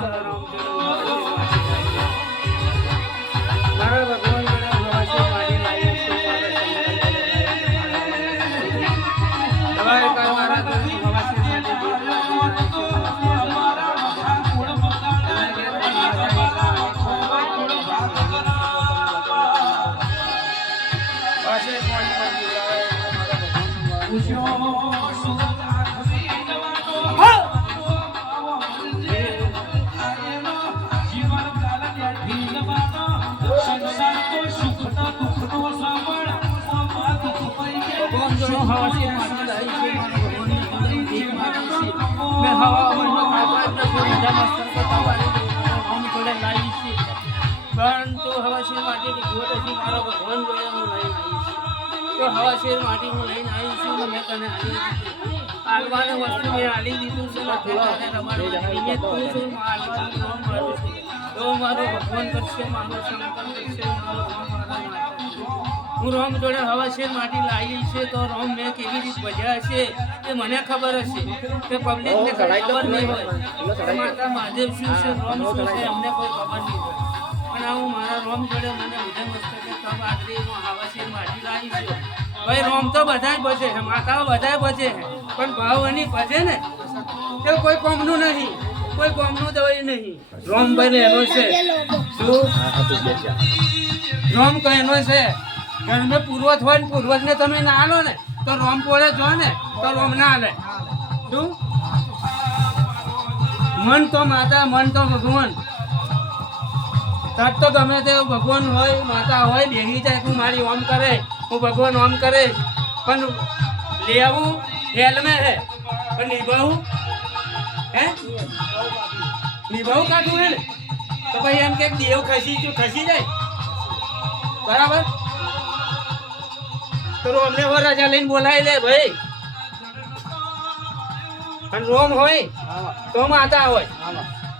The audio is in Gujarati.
મારા ભગવાન હવાશી મારી લાવી છે તમારે કાલ મારા હવાશી પરંતુ હવાશીર માટીની ગોટ હતી મારા ભગવાન જોડે હું લઈને આવી છું તો હવાશીર માટી હું લઈને આવી છું મેં તને આલવાનું વસ્તુ મેં આલી દીધું છે તો મારો ભગવાન કરશે મારો શંકર કરશે હું રોમ જોડે હવાશીર માટી લાવી છે તો રોમ મેં કેવી રીતે ભજ્યા છે એ મને ખબર હશે કે પબ્લિકને ખબર નહીં હોય માતા મહાદેવ શું છે રોમ શું છે અમને કોઈ ખબર નહીં હોય પણ હું મારા રોમ જોડે મને ઉદય મસ્તકે તબ આદરી હું હવાશીર માટી લાવી છું ભાઈ રોમ તો બધાય ભજે છે માતાઓ બધાય ભજે છે પણ ભાવ એની ભજે ને તે કોઈ કોમનું નહીં કોઈ કોમનું દવાઈ નહીં રોમ ભાઈ એનો છે શું રોમ કહેનો છે ઘરમે પૂર્વજ હોય ને પૂર્વજને તમે ના આલો ને તો રોમ પોળે જો ને તો રોમ ના આલે શું મન તો માતા મન તો ભગવાન તત તો ગમે તે ભગવાન હોય માતા હોય બેહી જાય તું મારી ઓમ કરે હું ભગવાન ઓમ કરે પણ લેવું હેલમે હે પણ નિભાવું હે નિભાવું કાઢું હે ને તો ભાઈ એમ કે દેવ ખસી જાય બરાબર તો રોમને હો રાજા લઈને બોલાવી લે ભાઈ અને રોમ હોય તો માતા હોય